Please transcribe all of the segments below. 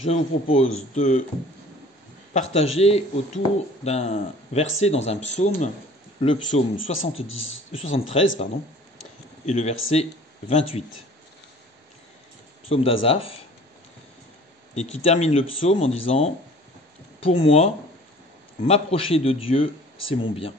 je vous propose de partager autour d'un verset dans un psaume, le psaume 73, et le verset 28. Psaume d'Asaph, et qui termine le psaume en disant « Pour moi, m'approcher de Dieu, c'est mon bien.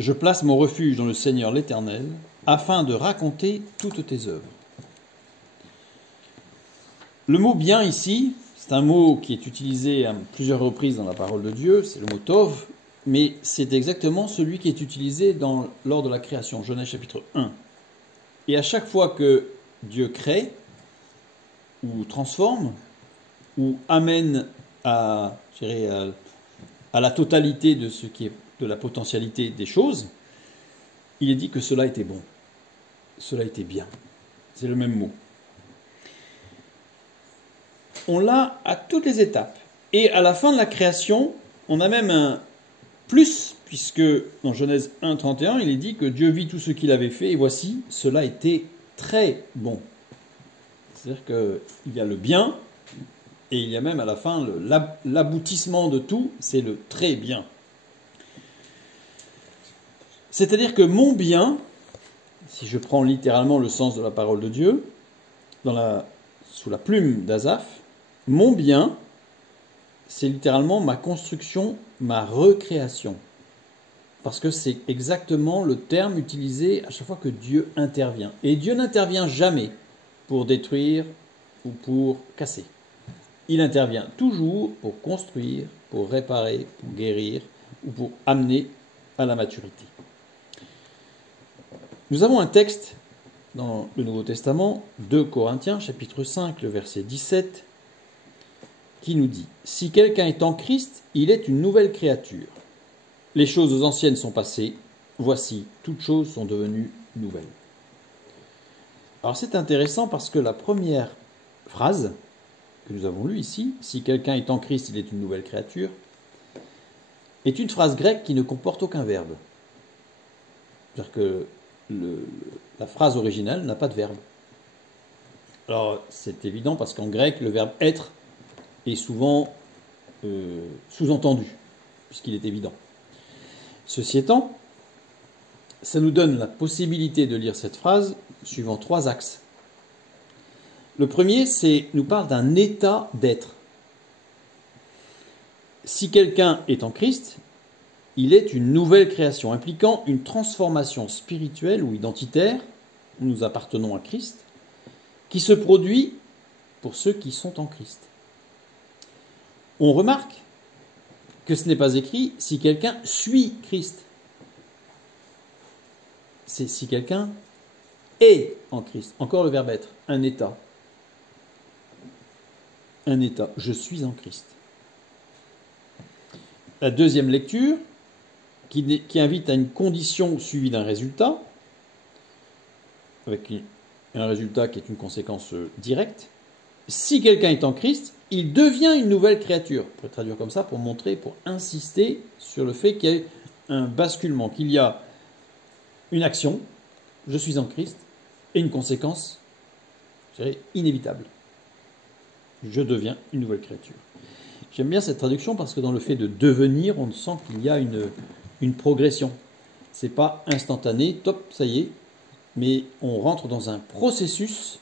Je place mon refuge dans le Seigneur l'Éternel, afin de raconter toutes tes œuvres. » Le mot « bien » ici, c'est un mot qui est utilisé à plusieurs reprises dans la parole de Dieu, c'est le mot « tov », mais c'est exactement celui qui est utilisé lors de la création, Genèse chapitre 1. Et à chaque fois que Dieu crée, ou transforme, ou amène à la totalité de ce qui est de la potentialité des choses, il est dit que cela était bon, cela était bien. C'est le même mot. On l'a à toutes les étapes. Et à la fin de la création, on a même un plus, puisque dans Genèse 1, 31, il est dit que Dieu vit tout ce qu'il avait fait, et voici, cela était très bon. C'est-à-dire qu'il y a le bien, et il y a même à la fin l'aboutissement de tout, c'est le très bien. C'est-à-dire que mon bien, si je prends littéralement le sens de la parole de Dieu, sous la plume d'Asaph, mon bien, c'est littéralement ma construction, ma recréation. Parce que c'est exactement le terme utilisé à chaque fois que Dieu intervient. Et Dieu n'intervient jamais pour détruire ou pour casser. Il intervient toujours pour construire, pour réparer, pour guérir ou pour amener à la maturité. Nous avons un texte dans le Nouveau Testament, 2 Corinthiens, chapitre 5, le verset 17, qui nous dit « Si quelqu'un est en Christ, il est une nouvelle créature. Les choses anciennes sont passées, voici, toutes choses sont devenues nouvelles. » Alors c'est intéressant parce que la première phrase que nous avons lue ici, « Si quelqu'un est en Christ, il est une nouvelle créature », est une phrase grecque qui ne comporte aucun verbe. C'est-à-dire que la phrase originale n'a pas de verbe. Alors c'est évident parce qu'en grec, le verbe « être » est souvent sous-entendu, puisqu'il est évident. Ceci étant, ça nous donne la possibilité de lire cette phrase suivant 3 axes. Le premier, nous parle d'un état d'être. Si quelqu'un est en Christ, il est une nouvelle création, impliquant une transformation spirituelle ou identitaire, nous appartenons à Christ, qui se produit pour ceux qui sont en Christ. On remarque que ce n'est pas écrit « si quelqu'un suit Christ ». C'est « si quelqu'un est en Christ ». Encore le verbe « être », un état. Un état, je suis en Christ. La deuxième lecture, qui invite à une condition suivie d'un résultat, avec un résultat qui est une conséquence directe. Si quelqu'un est en Christ, il devient une nouvelle créature. On pourrait traduire comme ça pour montrer, pour insister sur le fait qu'il y a un basculement, qu'il y a une action, je suis en Christ, et une conséquence, je dirais, inévitable. Je deviens une nouvelle créature. J'aime bien cette traduction parce que dans le fait de devenir, on sent qu'il y a une progression. Ce n'est pas instantané, top, ça y est, mais on rentre dans un processus,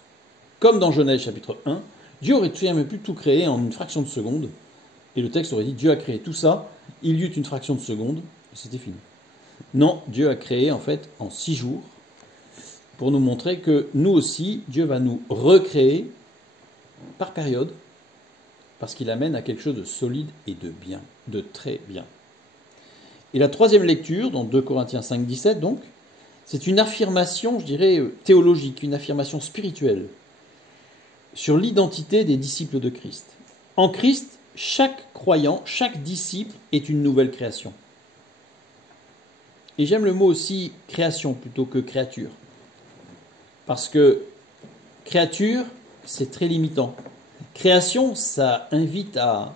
comme dans Genèse chapitre 1. Dieu aurait jamais pu tout créer en une fraction de seconde, et le texte aurait dit Dieu a créé tout ça, il y eut une fraction de seconde, et c'était fini. Non, Dieu a créé en fait en 6 jours, pour nous montrer que nous aussi, Dieu va nous recréer par période, parce qu'il amène à quelque chose de solide et de bien, de très bien. Et la troisième lecture, dans 2 Corinthiens 5, 17, donc, c'est une affirmation, je dirais, théologique, une affirmation spirituelle sur l'identité des disciples de Christ. En Christ, chaque croyant, chaque disciple est une nouvelle création. Et j'aime le mot aussi création plutôt que créature. Parce que créature, c'est très limitant. Création, ça invite à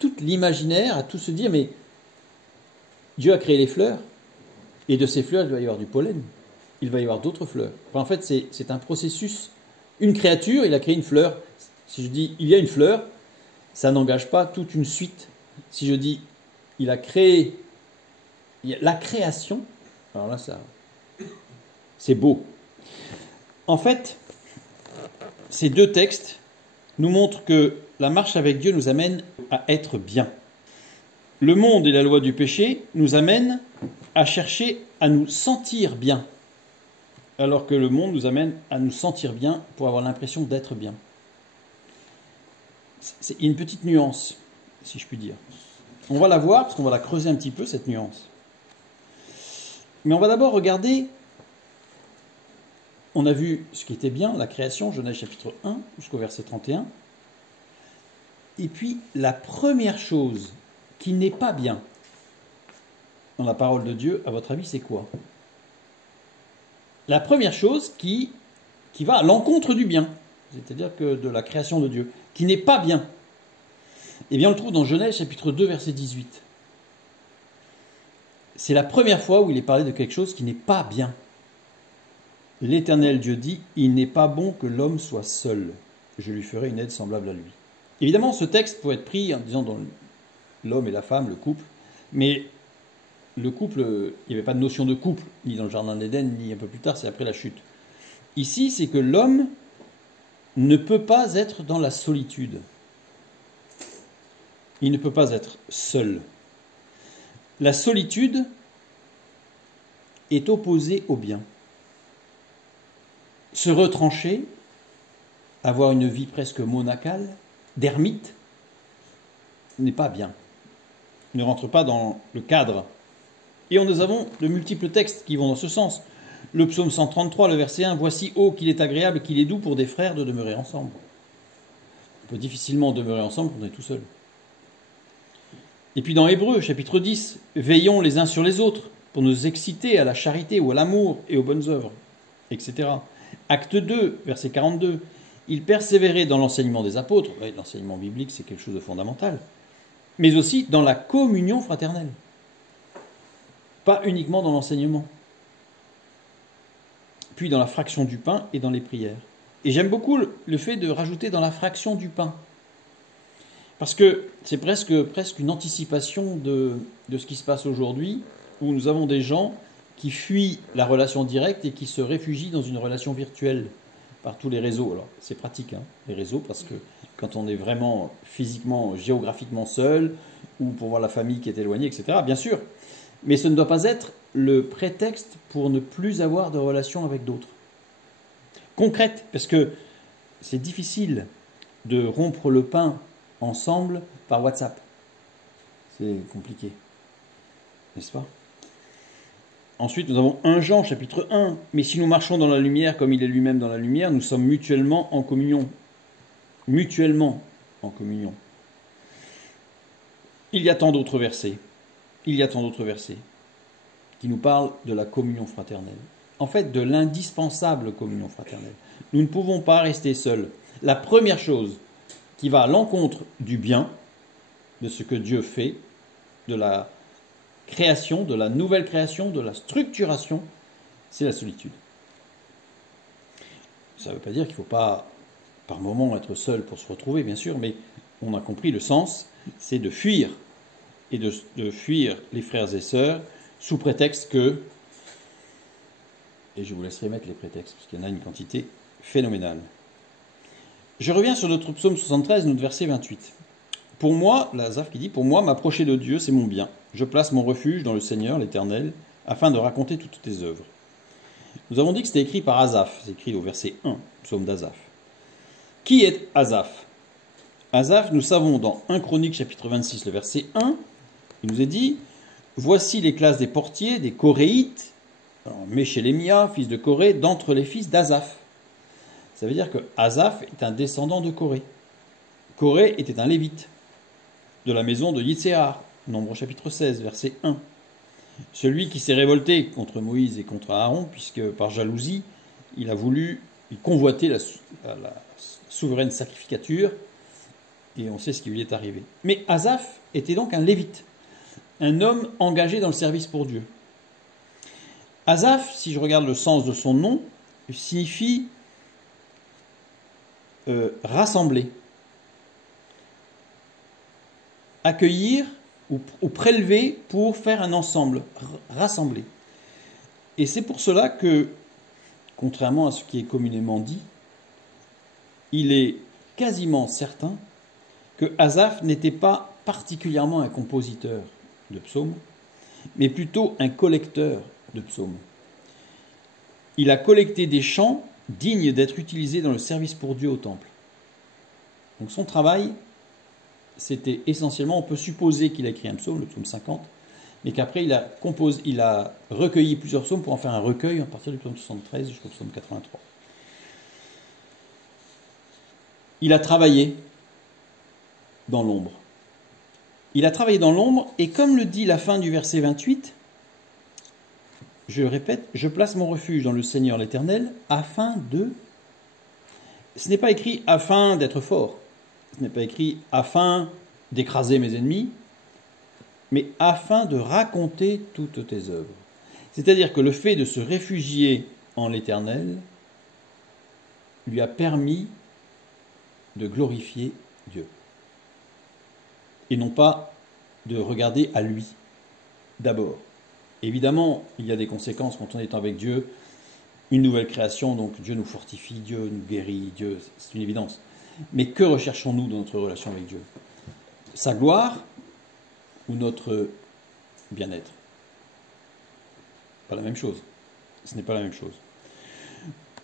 tout l'imaginaire, à tout se dire, mais Dieu a créé les fleurs, et de ces fleurs, il va y avoir du pollen, il va y avoir d'autres fleurs. Enfin, en fait, c'est un processus. Une créature, il a créé une fleur, Si je dis il y a une fleur, ça n'engage pas toute une suite. Si je dis il a créé, la création, alors là, c'est beau. En fait, ces deux textes nous montrent que la marche avec Dieu nous amène à être bien. Le monde et la loi du péché nous amènent à chercher à nous sentir bien, alors que le monde nous amène à nous sentir bien pour avoir l'impression d'être bien. C'est une petite nuance, si je puis dire. On va la voir, parce qu'on va la creuser un petit peu, cette nuance. Mais on va d'abord regarder, on a vu ce qui était bien, la création, Genèse chapitre 1, jusqu'au verset 31. Et puis, la première chose qui n'est pas bien dans la parole de Dieu, à votre avis, c'est quoi? La première chose qui va à l'encontre du bien, c'est-à-dire que de la création de Dieu, qui n'est pas bien. Eh bien, on le trouve dans Genèse chapitre 2, verset 18. C'est la première fois où il est parlé de quelque chose qui n'est pas bien. L'Éternel Dieu dit, « Il n'est pas bon que l'homme soit seul. Je lui ferai une aide semblable à lui. » Évidemment, ce texte peut être pris en disant dans l'homme et la femme, le couple, mais le couple, il n'y avait pas de notion de couple, ni dans le jardin d'Éden, ni un peu plus tard, c'est après la chute. Ici, c'est que l'homme ne peut pas être dans la solitude. Il ne peut pas être seul. La solitude est opposée au bien. Se retrancher, avoir une vie presque monacale, d'ermite, n'est pas bien. Ne rentre pas dans le cadre. Et nous avons de multiples textes qui vont dans ce sens. Le psaume 133, le verset 1, « Voici, ô, qu'il est agréable, qu'il est doux pour des frères de demeurer ensemble. » On peut difficilement demeurer ensemble quand on est tout seul. Et puis dans Hébreux, chapitre 10, « Veillons les uns sur les autres pour nous exciter à la charité ou à l'amour et aux bonnes œuvres, etc. » Acte 2, verset 42, « Il persévérait dans l'enseignement des apôtres. » L'enseignement biblique, c'est quelque chose de fondamental. Mais aussi dans la communion fraternelle. Pas uniquement dans l'enseignement. Puis dans la fraction du pain et dans les prières. Et j'aime beaucoup le fait de rajouter dans la fraction du pain. Parce que c'est presque une anticipation de ce qui se passe aujourd'hui, où nous avons des gens qui fuient la relation directe et qui se réfugient dans une relation virtuelle par tous les réseaux. Alors c'est pratique, les réseaux, parce que quand on est vraiment physiquement, géographiquement seul, ou pour voir la famille qui est éloignée, etc., bien sûr. Mais ce ne doit pas être le prétexte pour ne plus avoir de relation avec d'autres. Concrète, parce que c'est difficile de rompre le pain ensemble par WhatsApp. C'est compliqué, n'est-ce pas? Ensuite, nous avons 1 Jean, chapitre 1. « Mais si nous marchons dans la lumière comme il est lui-même dans la lumière, nous sommes mutuellement en communion. » Mutuellement en communion. Il y a tant d'autres versets. Il y a tant d'autres versets qui nous parlent de la communion fraternelle. En fait, de l'indispensable communion fraternelle. Nous ne pouvons pas rester seuls. La première chose qui va à l'encontre du bien, de ce que Dieu fait, de la création, de la nouvelle création, de la structuration, c'est la solitude. Ça ne veut pas dire qu'il ne faut pas, par moment, être seul pour se retrouver, bien sûr, mais on a compris le sens, c'est de fuir, et de fuir les frères et sœurs, sous prétexte que, et je vous laisserai mettre les prétextes, parce qu'il y en a une quantité phénoménale. Je reviens sur notre psaume 73, notre verset 28. Pour moi, l'Asaph qui dit, « Pour moi, m'approcher de Dieu, c'est mon bien. Je place mon refuge dans le Seigneur, l'Éternel, afin de raconter toutes tes œuvres. » Nous avons dit que c'était écrit par Asaph, c'est écrit au verset 1, psaume d'Asaph. Qui est Asaph? Asaph, nous savons dans 1 Chronique, chapitre 26, le verset 1, il nous est dit, « Voici les classes des portiers, des Coréites, Méchélémia, fils de Coré, d'entre les fils d'Asaph. » Ça veut dire que Asaph est un descendant de Coré. Coré était un lévite de la maison de Yitséar, Nombre chapitre 16, verset 1. Celui qui s'est révolté contre Moïse et contre Aaron, puisque par jalousie, il convoitait la souveraine sacrificature, et on sait ce qui lui est arrivé. Mais Asaph était donc un lévite, un homme engagé dans le service pour Dieu. Asaph, si je regarde le sens de son nom, signifie rassembler. accueillir ou prélever pour faire un ensemble, rassembler. Et c'est pour cela que, contrairement à ce qui est communément dit, il est quasiment certain que Asaph n'était pas particulièrement un compositeur de psaumes, mais plutôt un collecteur de psaumes. Il a collecté des chants dignes d'être utilisés dans le service pour Dieu au temple. Donc son travail, c'était essentiellement, on peut supposer qu'il a écrit un psaume, le psaume 50, mais qu'après il a recueilli plusieurs psaumes pour en faire un recueil à partir du psaume 73 jusqu'au psaume 83. Il a travaillé dans l'ombre. Il a travaillé dans l'ombre, et comme le dit la fin du verset 28, je répète, je place mon refuge dans le Seigneur l'Éternel, afin de... Ce n'est pas écrit afin d'être fort, ce n'est pas écrit afin d'écraser mes ennemis, mais afin de raconter toutes tes œuvres. C'est-à-dire que le fait de se réfugier en l'Éternel lui a permis de glorifier Dieu. Et non pas de regarder à lui d'abord. Évidemment, il y a des conséquences quand on est avec Dieu, une nouvelle création, donc Dieu nous fortifie, Dieu nous guérit, Dieu, c'est une évidence. Mais que recherchons-nous dans notre relation avec Dieu? Sa gloire ou notre bien-être? Pas la même chose. Ce n'est pas la même chose.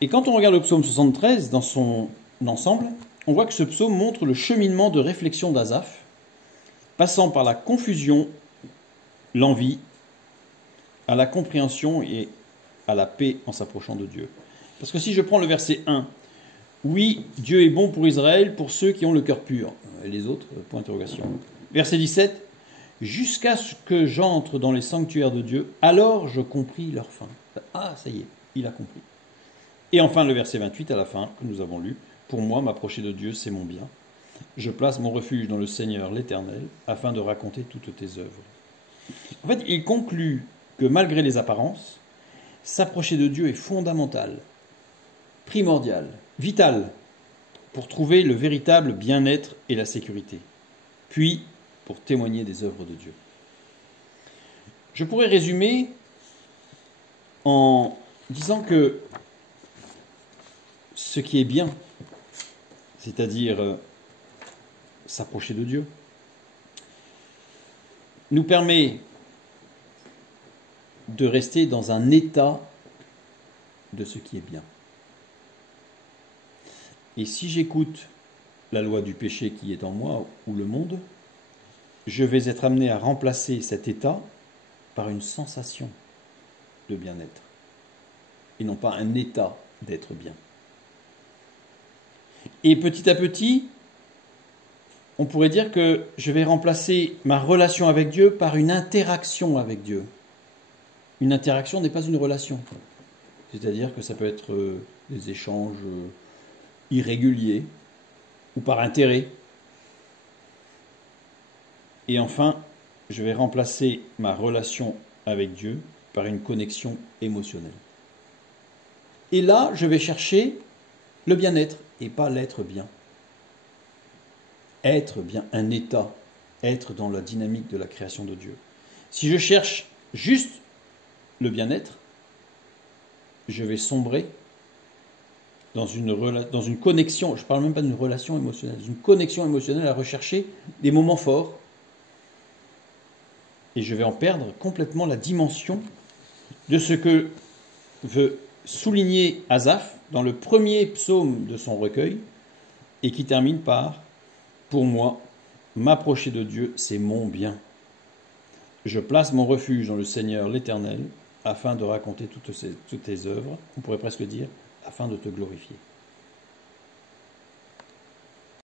Et quand on regarde le psaume 73 dans son ensemble, on voit que ce psaume montre le cheminement de réflexion d'Asaph, passant par la confusion, l'envie, à la compréhension et à la paix en s'approchant de Dieu. Parce que si je prends le verset 1, « Oui, Dieu est bon pour Israël, pour ceux qui ont le cœur pur. » Et les autres, point d'interrogation. Verset 17, « Jusqu'à ce que j'entre dans les sanctuaires de Dieu, alors je compris leur fin. » Ah, ça y est, il a compris. Et enfin le verset 28 à la fin, que nous avons lu, « Pour moi, m'approcher de Dieu, c'est mon bien. Je place mon refuge dans le Seigneur l'Éternel, afin de raconter toutes tes œuvres. » En fait, il conclut que malgré les apparences, s'approcher de Dieu est fondamental, primordial, vital, pour trouver le véritable bien-être et la sécurité, puis pour témoigner des œuvres de Dieu. Je pourrais résumer en disant que ce qui est bien, c'est-à-dire s'approcher de Dieu, nous permet de rester dans un état de ce qui est bien. Et si j'écoute la loi du péché qui est en moi ou le monde, je vais être amené à remplacer cet état par une sensation de bien-être, et non pas un état d'être bien. Et petit à petit, on pourrait dire que je vais remplacer ma relation avec Dieu par une interaction avec Dieu. Une interaction n'est pas une relation. C'est-à-dire que ça peut être des échanges irréguliers ou par intérêt. Et enfin, je vais remplacer ma relation avec Dieu par une connexion émotionnelle. Et là, je vais chercher le bien-être et pas l'être bien. Être bien, un état, être dans la dynamique de la création de Dieu. Si je cherche juste le bien-être, je vais sombrer dans une connexion, je ne parle même pas d'une relation émotionnelle, une connexion émotionnelle à rechercher des moments forts, et je vais en perdre complètement la dimension de ce que veut souligner Asaph dans le premier psaume de son recueil, et qui termine par « Pour moi, m'approcher de Dieu, c'est mon bien. Je place mon refuge dans le Seigneur l'Éternel, afin de raconter toutes tes œuvres, on pourrait presque dire, afin de te glorifier. »